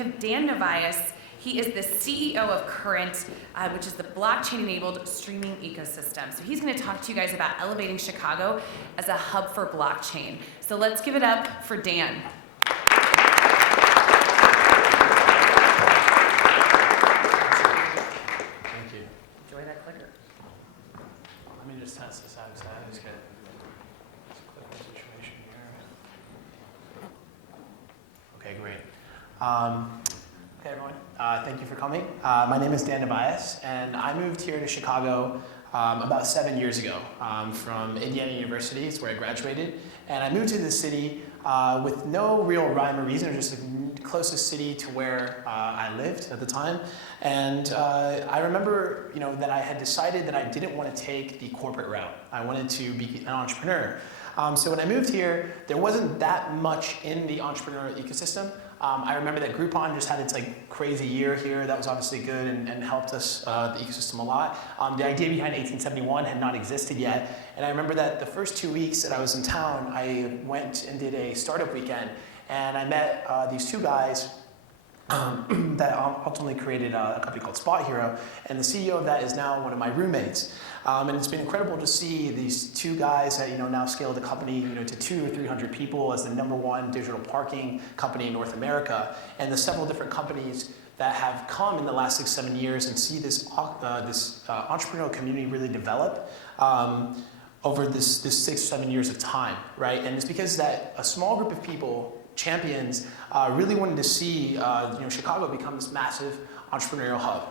have Dan Novias. He is the CEO of Current, which is the blockchain-enabled streaming ecosystem. So he's going to talk to you guys about elevating Chicago as a hub for blockchain. So let's give it up for Dan. Thank you. Enjoy that clicker. Let me just test this out. I just get a clicker situation here. Okay, great. Okay, everyone. Thank you for coming. My name is Dan Novias, and I moved here to Chicago about 7 years ago from Indiana University. It's where I graduated. And I moved to the city with no real rhyme or reason, just the closest city to where I lived at the time. And I remember, that I had decided that I didn't want to take the corporate route. I wanted to be an entrepreneur. So when I moved here, there wasn't that much in the entrepreneurial ecosystem. I remember that Groupon just had its crazy year here. That was obviously good and helped us, the ecosystem, a lot. The idea behind 1871 had not existed yet. And I remember that the first 2 weeks that I was in town, I went and did a startup weekend. And I met these two guys that ultimately created a company called Spot Hero. And the CEO of that is now one of my roommates. And it's been incredible to see these two guys that now scaled the company to 200 or 300 people as the #1 digital parking company in North America, and the several different companies that have come in the last 6-7 years and see this entrepreneurial community really develop over this 6-7 years of time, right? And it's because that a small group of people, champions, really wanted to see Chicago become this massive entrepreneurial hub.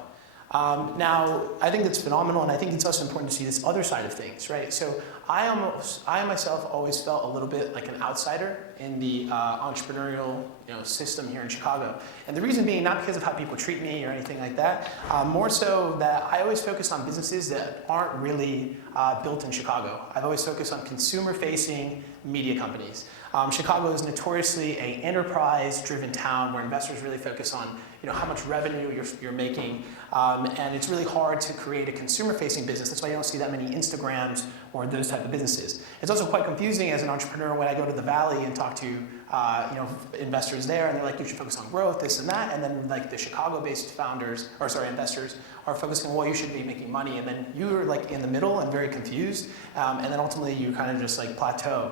Now, I think that's phenomenal, and I think it's also important to see this other side of things, right? So I myself always felt a little bit like an outsider in the entrepreneurial system here in Chicago. And the reason being not because of how people treat me or anything like that, more so that I always focus on businesses that aren't really built in Chicago. I've always focused on consumer-facing media companies. Chicago is notoriously an enterprise-driven town where investors really focus on how much revenue you're making, and it's really hard to create a consumer-facing business. That's why you don't see that many Instagrams or those type of businesses. It's also quite confusing as an entrepreneur when I go to the Valley and talk to investors there, and they're like, you should focus on growth, this and that, and then the Chicago-based investors are focusing, well, you should be making money, and then you're in the middle and very confused, and then ultimately you kind of just plateau.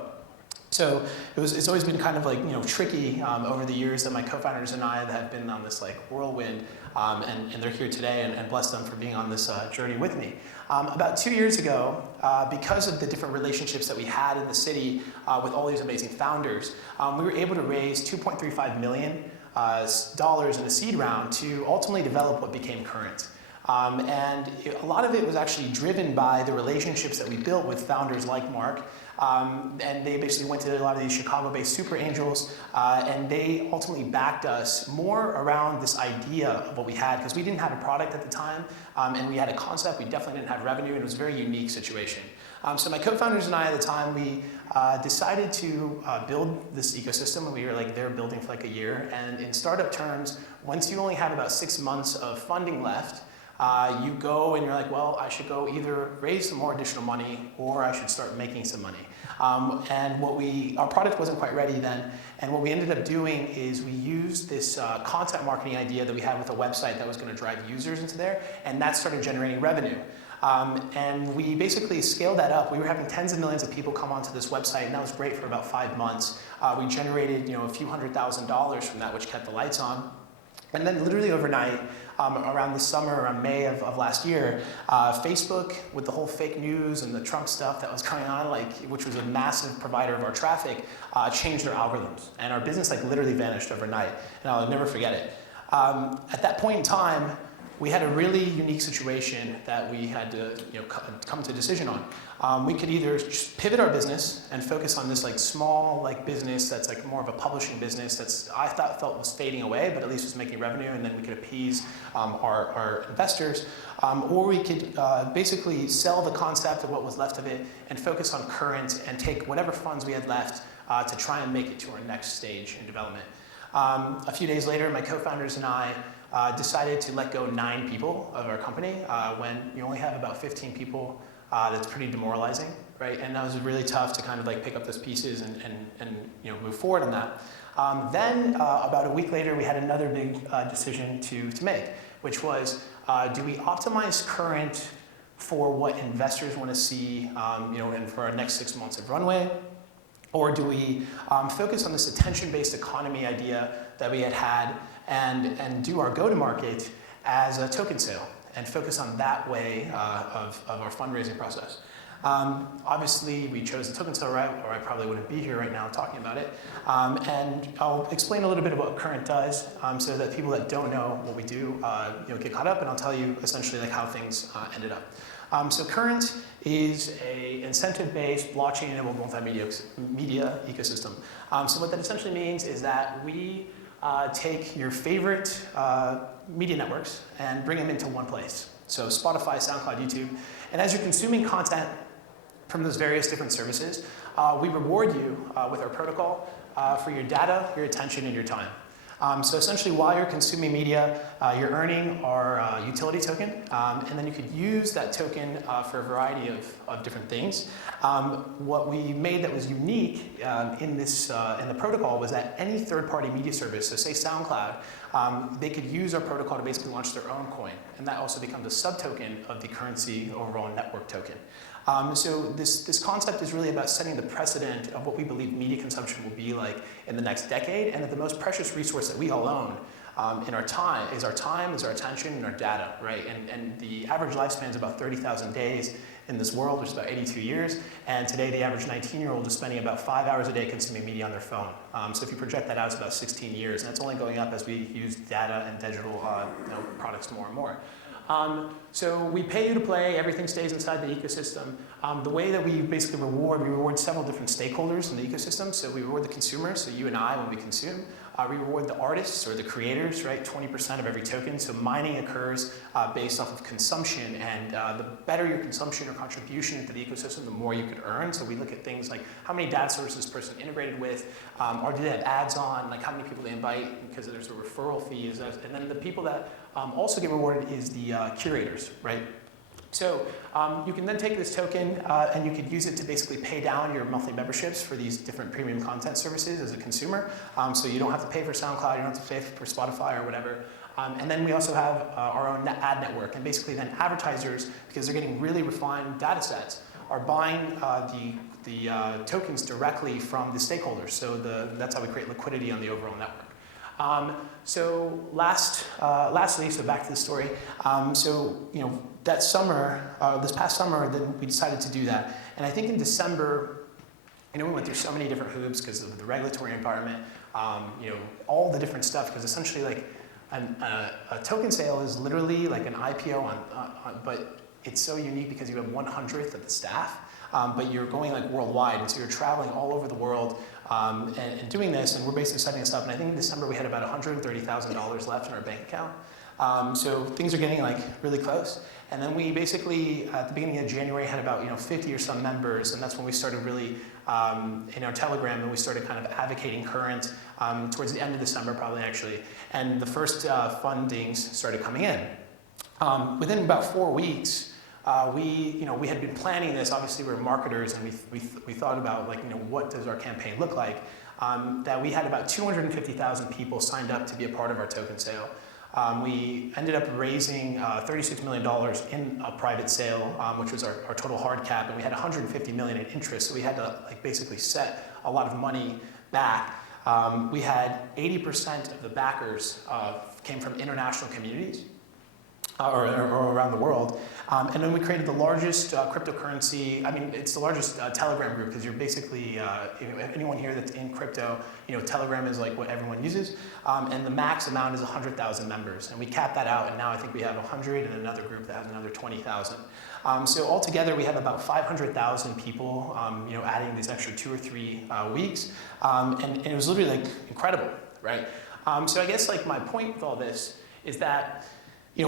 So it's always been kind of tricky over the years that my co-founders and I have been on this whirlwind, and they're here today, and bless them for being on this journey with me. About 2 years ago, because of the different relationships that we had in the city with all these amazing founders, we were able to raise $2.35 million in a seed round to ultimately develop what became Current. And a lot of it was actually driven by the relationships that we built with founders like Mark. And they basically went to a lot of these Chicago-based super angels, and they ultimately backed us more around this idea of what we had, because we didn't have a product at the time, and we had a concept. We definitely didn't have revenue, and it was a very unique situation. So my co-founders and I at the time, we decided to build this ecosystem, and we were there building for a year. And in startup terms, once you only have about 6 months of funding left, you go and you're like, well, I should go either raise some more additional money or I should start making some money. And our product wasn't quite ready then, and what we ended up doing is we used this content marketing idea that we had with a website that was going to drive users into there, and that started generating revenue. And we basically scaled that up. We were having tens of millions of people come onto this website, and that was great for about 5 months. We generated a few $100,000 from that, which kept the lights on. And then literally overnight, around the summer, around May of last year, Facebook, with the whole fake news and the Trump stuff that was going on, which was a massive provider of our traffic, changed their algorithms. And our business literally vanished overnight, and I'll never forget it. At that point in time, we had a really unique situation that we had to come to a decision on. We could either just pivot our business and focus on this small business that's more of a publishing business that's I felt was fading away, but at least was making revenue, and then we could appease our investors, or we could basically sell the concept of what was left of it and focus on Current and take whatever funds we had left to try and make it to our next stage in development. A few days later, my co-founders and I decided to let go 9 people of our company. When you only have about 15 people, that's pretty demoralizing. right? And that was really tough to kind of like pick up those pieces and you know, move forward on that. Then about a week later, we had another big decision to make, which was, do we optimize current for what investors want to see, you know, and for our next 6 months of runway? Or do we focus on this attention-based economy idea that we had and do our go-to-market as a token sale and focus on that way of our fundraising process? Obviously, we chose the token sale route, or I probably wouldn't be here right now talking about it. And I'll explain a little bit about what Current does, so that people that don't know what we do, you know, get caught up, and I'll tell you essentially like how things ended up. So Current is a incentive-based, blockchain-enabled multimedia ecosystem. So what that essentially means is that we take your favorite media networks and bring them into one place. So Spotify, SoundCloud, YouTube. And as you're consuming content from those various different services, we reward you with our protocol for your data, your attention, and your time. So essentially, while you're consuming media, you're earning our utility token, and then you could use that token for a variety of different things. What we made that was unique in the protocol was that any third-party media service, so say SoundCloud, they could use our protocol to basically launch their own coin, and that also becomes a sub-token of the currency overall network token. So this concept is really about setting the precedent of what we believe media consumption will be like in the next decade, and that the most precious resource that we all own in our time, is our attention, and our data, right? And the average lifespan is about 30,000 days in this world, which is about 82 years. And today, the average 19-year-old is spending about 5 hours a day consuming media on their phone. So if you project that out, it's about 16 years, and it's only going up as we use data and digital you know, products more and more. So we pay you to play, everything stays inside the ecosystem. The way that we basically reward several different stakeholders in the ecosystem. So we reward the consumers, so you and I when we consume. We reward the artists or the creators, right? 20% of every token. So mining occurs based off of consumption, and the better your consumption or contribution into the ecosystem, the more you could earn. So we look at things like how many data sources this person integrated with, or do they have ads on, like how many people they invite, because there's a referral fee. And then the people that also get rewarded is the curators, right? So you can then take this token and you could use it to basically pay down your monthly memberships for these different premium content services as a consumer. So you don't have to pay for SoundCloud, you don't have to pay for Spotify or whatever. And then we also have our own ad network. And basically then advertisers, because they're getting really refined data sets, are buying the tokens directly from the stakeholders. So that's how we create liquidity on the overall network. So lastly, so back to the story. So you know, that summer, this past summer, then we decided to do that. And I think in December, you know, we went through so many different hoops because of the regulatory environment, you know, all the different stuff. Because essentially, like a token sale is literally like an IPO but it's so unique because you have 1/100th of the staff, but you're going like worldwide, and so you're traveling all over the world. And doing this, and we're basically setting this up, and I think in December we had about $130,000 left in our bank account. So things are getting like really close. And then we basically, at the beginning of January, had about 50 or some members, and that's when we started really, in our Telegram, and we started kind of advocating Current towards the end of December, probably actually, and the first fundings started coming in. Within about 4 weeks, we had been planning this. Obviously, we're marketers, and we thought about like, what does our campaign look like? That we had about 250,000 people signed up to be a part of our token sale. We ended up raising $36 million in a private sale, which was our total hard cap, and we had $150 million in interest. So we had to like basically set a lot of money back. We had 80% of the backers came from international communities. Or around the world. And then we created the largest cryptocurrency, it's the largest Telegram group, because you're basically, anyone here that's in crypto, Telegram is like what everyone uses. And the max amount is 100,000 members. And we capped that out, and now I think we have 100 and another group that has another 20,000. So altogether, we have about 500,000 people, adding these extra 2 or 3 weeks. And it was literally like incredible, right? So I guess like my point with all this is that,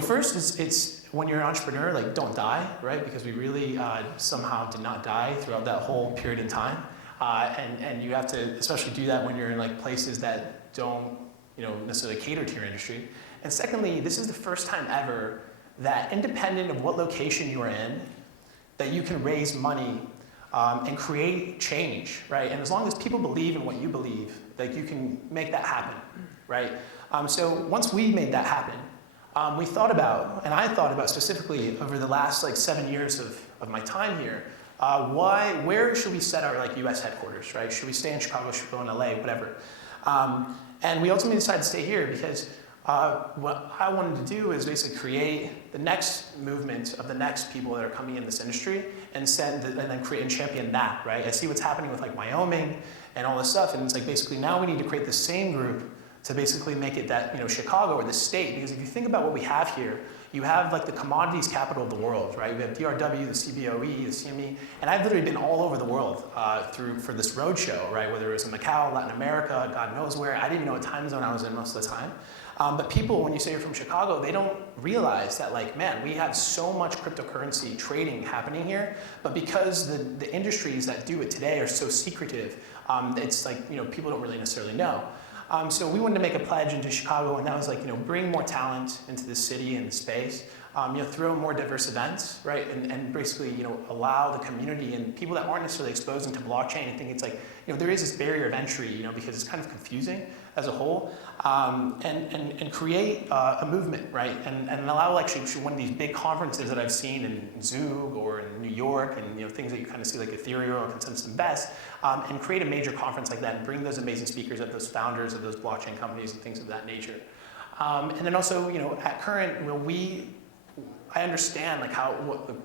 first, it's when you're an entrepreneur, like don't die, right? Because we really somehow did not die throughout that whole period in time. And you have to especially do that when you're in like places that don't necessarily cater to your industry. And secondly, this is the first time ever that independent of what location you are in, that you can raise money and create change, right? And as long as people believe in what you believe, like you can make that happen, right? So once we made that happen, we thought about, and I thought about specifically over the last like 7 years of my time here, where should we set our like US headquarters, right? Should we stay in Chicago, should we go in LA, whatever. And we ultimately decided to stay here because what I wanted to do is basically create the next movement of the next people that are coming in this industry and then create and champion that, right? I see what's happening with like Wyoming and all this stuff, and it's like basically now we need to create the same group to basically make it that, you know, Chicago or the state, because if you think about what we have here, you have like the commodities capital of the world, right? We have DRW, the CBOE, the CME, and I've literally been all over the world for this road show, right? Whether it was in Macau, Latin America, God knows where. I didn't even know what time zone I was in most of the time. But people, when you say you're from Chicago, they don't realize that, like, man, we have so much cryptocurrency trading happening here, but because the industries that do it today are so secretive, it's like, you know, people don't really necessarily know. So we wanted to make a pledge into Chicago, and that was like, you know, bring more talent into the city and the space, you know, throw more diverse events, right? And basically, you know, allow the community and people that aren't necessarily exposed into blockchain and think it's like, you know, there is this barrier of entry, you know, because it's kind of confusing as a whole, and create a movement, right? And allow actually one of these big conferences that I've seen in Zug or in New York and, you know, things that you kind of see like Ethereum or Consensus Invest, and create a major conference like that and bring those amazing speakers of those founders of those blockchain companies and things of that nature. And then also, you know, at Current, I understand like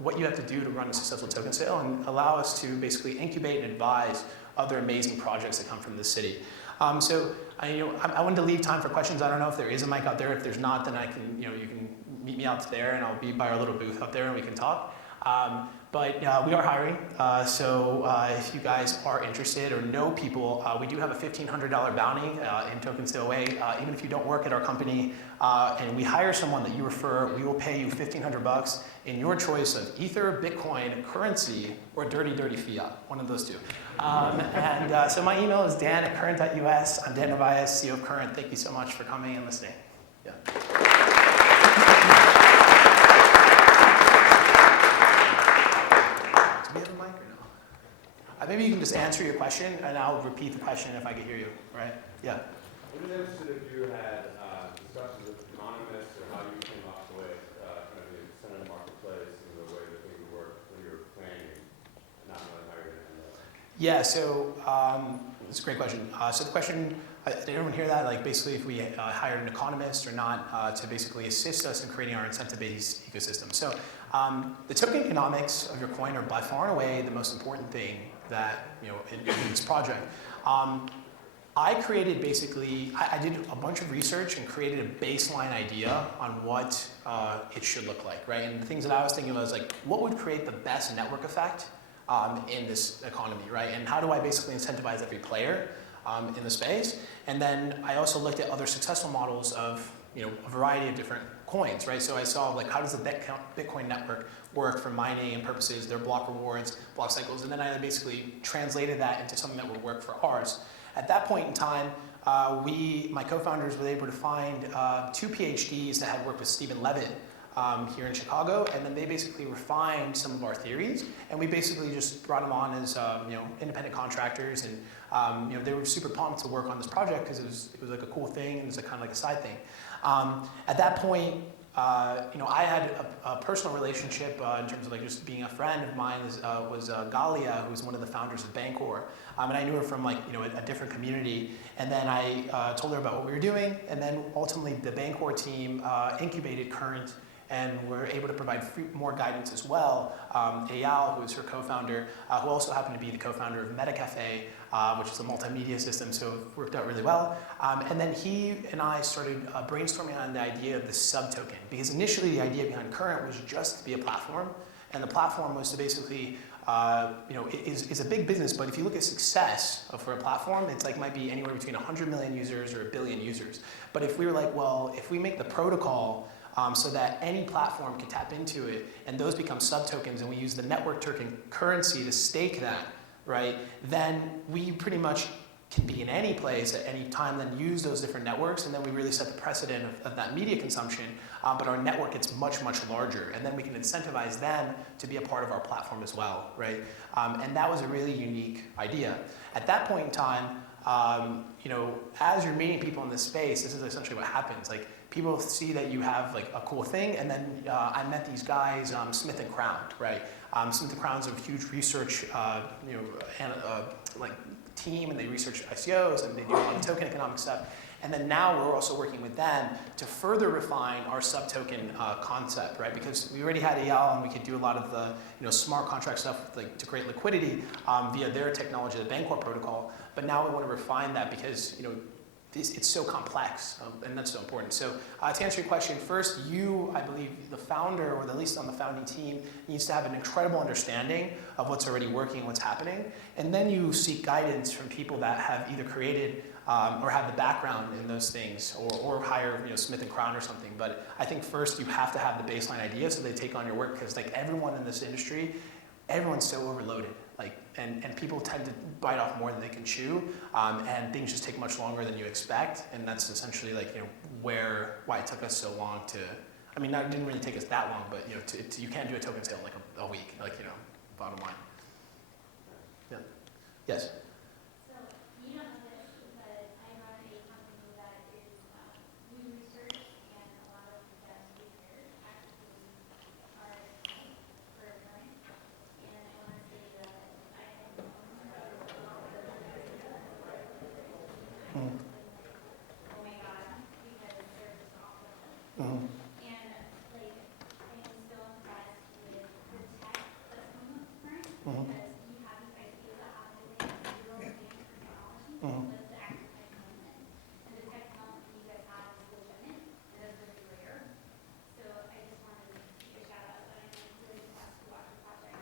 what you have to do to run a successful token sale and allow us to basically incubate and advise other amazing projects that come from the city. So I wanted to leave time for questions. I don't know if there is a mic out there. If there's not, then I can, you know, you can meet me out there, and I'll be by our little booth out there, and we can talk. But we are hiring, so if you guys are interested or know people, we do have a $1,500 bounty in token sale way. Even if you don't work at our company and we hire someone that you refer, we will pay you $1,500 in your choice of Ether, Bitcoin, currency, or dirty, dirty fiat, one of those two. So my email is dan@current.us. I'm Dan Novaez, CEO of Current. Thank you so much for coming and listening. Yeah. Do we have a mic or no? Maybe you can just answer your question, and I'll repeat the question if I can hear you, right? Yeah. I'm just interested if you had discussions with economists or how you came up with kind of the incentive marketplace and the way that things would work when you were planning, not knowing how you're going to end up. Yeah, so it's a great question. So the question, did everyone hear that? Like basically if we hired an economist or not to basically assist us in creating our incentive-based ecosystem. So the token economics of your coin are by far and away the most important thing that, you know, in this project. I created basically, I did a bunch of research and created a baseline idea on what it should look like, right? And the things that I was thinking was like, what would create the best network effect in this economy, right? And how do I basically incentivize every player in the space? And then I also looked at other successful models of, you know, a variety of different coins, right? So I saw like, how does the Bitcoin network work for mining and purposes, their block rewards, block cycles, and then I basically translated that into something that would work for ours. At that point in time, my co-founders were able to find 2 PhDs that had worked with Stephen Levitt here in Chicago, and then they basically refined some of our theories, and we basically just brought them on as you know, independent contractors, and you know, they were super pumped to work on this project because it was like a cool thing and it was like kind of like a side thing. At that point, you know, I had a personal relationship in terms of like just being a friend of mine was Galia, who's one of the founders of Bancor, and I knew her from like, you know, a different community, and then I told her about what we were doing, and then ultimately the Bancor team incubated Current, and we're able to provide more guidance as well. Eyal, who is her co-founder, who also happened to be the co-founder of MetaCafe, which is a multimedia system, so it worked out really well. And then he and I started brainstorming on the idea of the sub-token, because initially the idea behind Current was just to be a platform, and the platform was to basically, you know, is a big business, but if you look at success for a platform, it's like might be anywhere between 100 million users or 1 billion users. But if we were like, well, if we make the protocol so that any platform can tap into it, and those become sub-tokens, and we use the network token currency to stake that, right, then we pretty much can be in any place at any time, then use those different networks, and then we really set the precedent of that media consumption, but our network gets much, much larger, and then we can incentivize them to be a part of our platform as well, right? And that was a really unique idea. At that point in time, as you're meeting people in this space, this is essentially what happens. Like, people see that you have like a cool thing, and then I met these guys, Smith & Crown, right? Smith & Crown's a huge research, team, and they research ICOs, and they do a lot of token economic stuff. And then now we're also working with them to further refine our sub-token concept, right? Because we already had EL, and we could do a lot of the smart contract stuff like to create liquidity via their technology, the Bancorp protocol. But now we want to refine that because it's so complex, and that's so important. So to answer your question, first, I believe the founder, or at least on the founding team, needs to have an incredible understanding of what's already working, what's happening, and then you seek guidance from people that have either created or have the background in those things, or hire Smith & Crown or something. But I think first you have to have the baseline idea so they take on your work, because like everyone in this industry, everyone's so overloaded. And people tend to bite off more than they can chew, and things just take much longer than you expect, and that's essentially why it took us so long to. I mean, it didn't really take us that long, but you can't do a token sale in like a week, bottom line. Yeah. Yes. So you don't know this, but I run a company that is new research, and a lot of the speakers actually are for a client. And I want to say that I am oh my god, because they're just awesome. Mm-hmm. And like, I am so impressed with the tech that's coming up current, Mm-hmm. because you have these ideas that have like zero demand for technology, Mhm. but the actual tech comes in. And the technology you guys have is legitimate, and it's really rare. So I just wanted to give a shout out, but I'm really impressed to watch the project.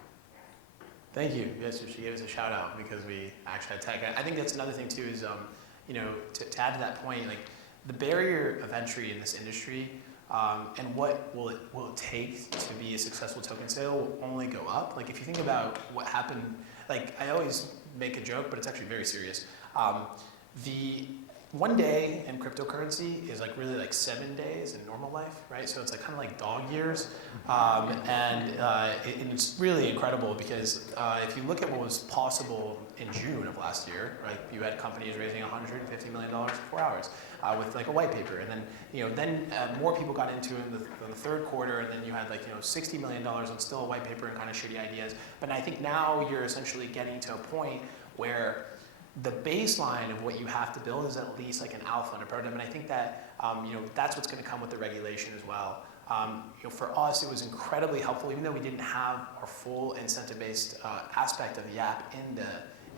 Thank you. Yes, she gave us a shout out because we actually had tech. I think that's another thing too is, to add to that point, like the barrier of entry in this industry, and what will it take to be a successful token sale will only go up. Like if you think about what happened, like I always make a joke, but it's actually very serious. The one day in cryptocurrency is like really like 7 days in normal life, right? So it's like kind of like dog years, and it's really incredible because if you look at what was possible in June of last year, right? You had companies raising $150 million in 4 hours with like a white paper, and then more people got into it in the third quarter, and then you had like $60 million on still a white paper and kind of shitty ideas. But I think now you're essentially getting to a point where the baseline of what you have to build is at least like an alpha and a prototype, and I think that that's what's going to come with the regulation as well. For us, it was incredibly helpful, even though we didn't have our full incentive-based aspect of the app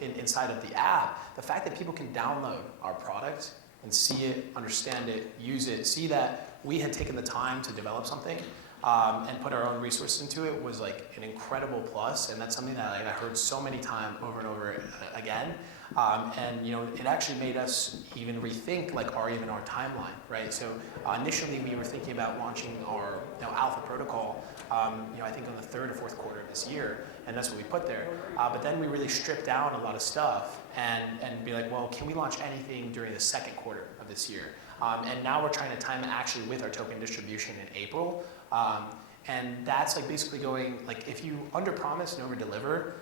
inside of the app. The fact that people can download our product and see it, understand it, use it, see that we had taken the time to develop something and put our own resources into it was like an incredible plus, and that's something that I heard so many times over and over again. And it actually made us even rethink our timeline, right? So initially we were thinking about launching our alpha protocol, I think on the third or fourth quarter of this year, and that's what we put there. But then we really stripped down a lot of stuff and be like, well, can we launch anything during the second quarter of this year? And now we're trying to time it actually with our token distribution in April. And that's like basically going, like if you under-promise and over-deliver,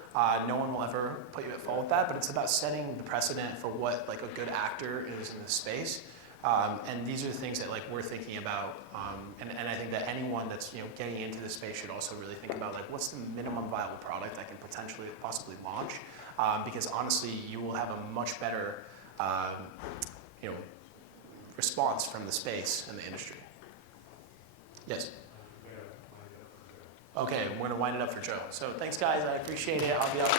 no one will ever put you at fault with that, but it's about setting the precedent for what like a good actor is in this space. And these are the things that like we're thinking about, and I think that anyone that's getting into this space should also really think about like what's the minimum viable product I can possibly launch, because honestly you will have a much better response from the space and the industry. Yes. Okay, we're gonna wind it up for Joe. So thanks guys, I appreciate it. I'll be out there.